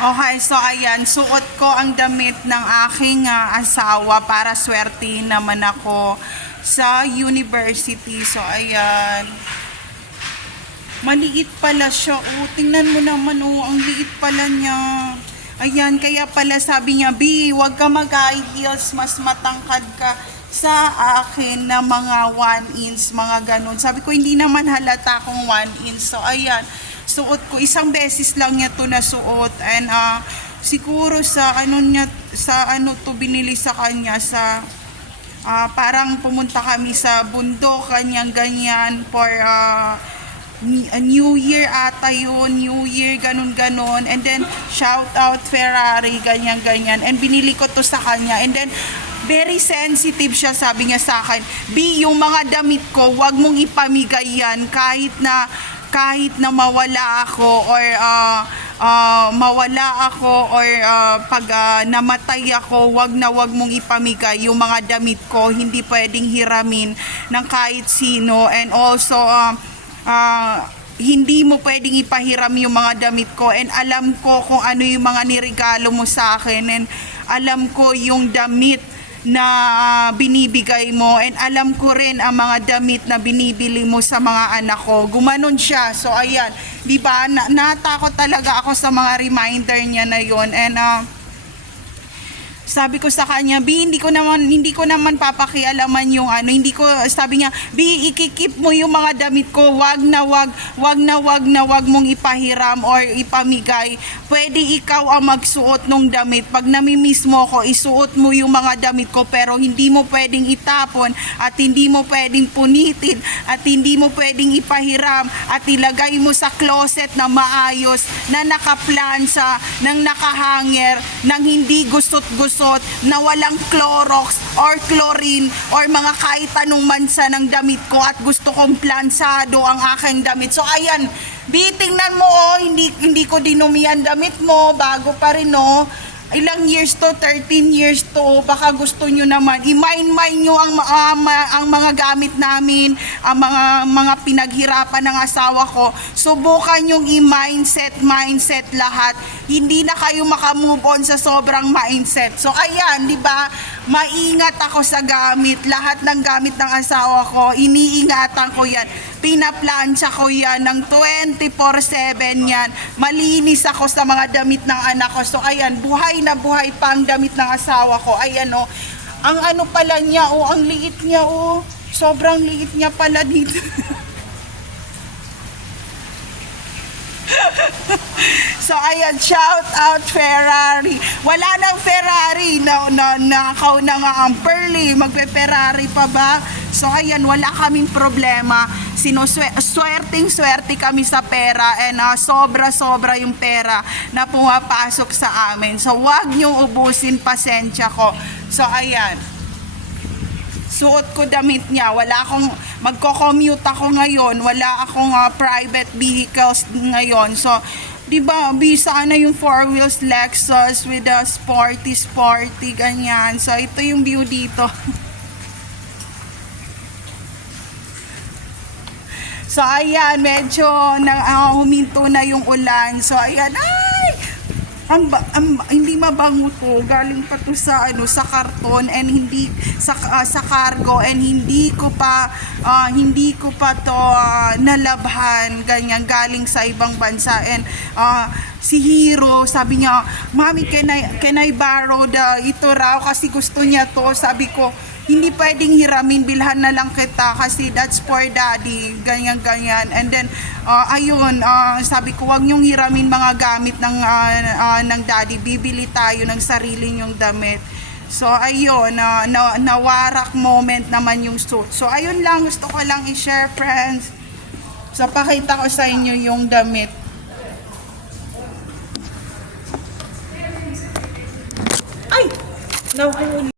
Okay, so ayan, suot ko ang damit ng aking asawa para swerte naman ako sa university. So ayan, maliit pala siya. Oh, tingnan mo naman, oh, ang liit pala niya. Ayan, kaya pala sabi niya, B, huwag ka mag-high heels, mas matangkad ka sa akin na mga 1 inch, mga ganun. Sabi ko, hindi naman halata kung 1 inch. So ayan, suot ko, isang beses lang niya to nasuot, and siguro sa ano to binili sa kanya sa parang pumunta kami sa bundok, kanyang ganyan for New Year ata yun, New Year, ganun. And then, shout out Ferrari, ganyan. And binili ko to sa kanya. And then, very sensitive siya, sabi niya sa akin, B, yung mga damit ko, wag mong ipamigay yan kahit na mawala ako or pag namatay ako, wag mong ipamigay yung mga damit ko, hindi pwedeng hiramin ng kahit sino. And also hindi mo pwedeng ipahiram yung mga damit ko, and alam ko kung ano yung mga niregalo mo sa akin, and alam ko yung damit na binibigay mo, and alam ko rin ang mga damit na binibili mo sa mga anak ko. Gumanon siya. So ayan, di ba, natakot talaga ako sa mga reminder niya na yon. And sabi ko sa kanya, B, hindi ko naman papakialaman yung sabi niya, B, ikikip mo yung mga damit ko, wag na wag mong ipahiram or ipamigay. Pwede ikaw ang magsuot ng damit. Pag namimiss mo ko, isuot mo yung mga damit ko, pero hindi mo pwedeng itapon, at hindi mo pwedeng punitin, at hindi mo pwedeng ipahiram, at ilagay mo sa closet na maayos, na nakaplansa, nang nakahanger, nang hindi gusot-gusot, na walang Clorox or chlorine or mga kahit anong mansa ng damit ko, at gusto kong plansado ang aking damit. So ayan, tingnan mo, oh, hindi ko dinumihan damit mo, bago pa rin, oh. Ilang years to? 13 years to. Baka gusto nyo naman i-mine nyo ang mga gamit namin, ang mga pinaghirapan ng asawa ko. Subukan yung mindset lahat. Hindi na kayo makamove on sa sobrang mindset. So ayan, di ba? Maingat ako sa gamit. Lahat ng gamit ng asawa ko, iniingatan ko yan. Pinaplansya ko yan ng 24/7 yan. Malinis ako sa mga damit ng anak ko. So ayan, buhay na buhay pa ang damit ng asawa ko. Ayan, oh. Ang ano pala niya, oh, ang liit niya, oh. Sobrang liit niya pala dito. So ayan, shout out Ferrari. Wala nang Ferrari, nakaw na nga ang Pearly, magpe-Ferrari pa ba? So ayan, wala kaming problema. Swerteng-swerte kami sa pera, and sobra-sobra yung pera na pumapasok sa amin. So wag niyong ubusin pasensya ko. So ayan, suot ko damit niya. Magko-commute ako ngayon. Wala akong private vehicles ngayon. So, di ba, sana yung 4 wheels Lexus with a sporty, ganyan. So, ito yung view dito. So, ayan, medyo huminto na yung ulan. So, ayan, hindi mabango to, galing pa to sa karton, and hindi sa cargo, and hindi ko pa to nalabhan, ganyan, galing sa ibang bansa. And si Hero, sabi niya, Mami, can I borrow ito raw, kasi gusto niya to. Sabi ko, hindi pwedeng hiramin, bilhan na lang kita kasi that's for daddy, ganyan. And then ayun, sabi ko, wag niyong hiramin mga gamit ng daddy, bibili tayo ng sarili niyong damit. So ayun, nawarak moment naman yung suit. So ayun lang, gusto ko lang i-share, friends. So pakita ko sa inyo yung damit. Ay, nahuli.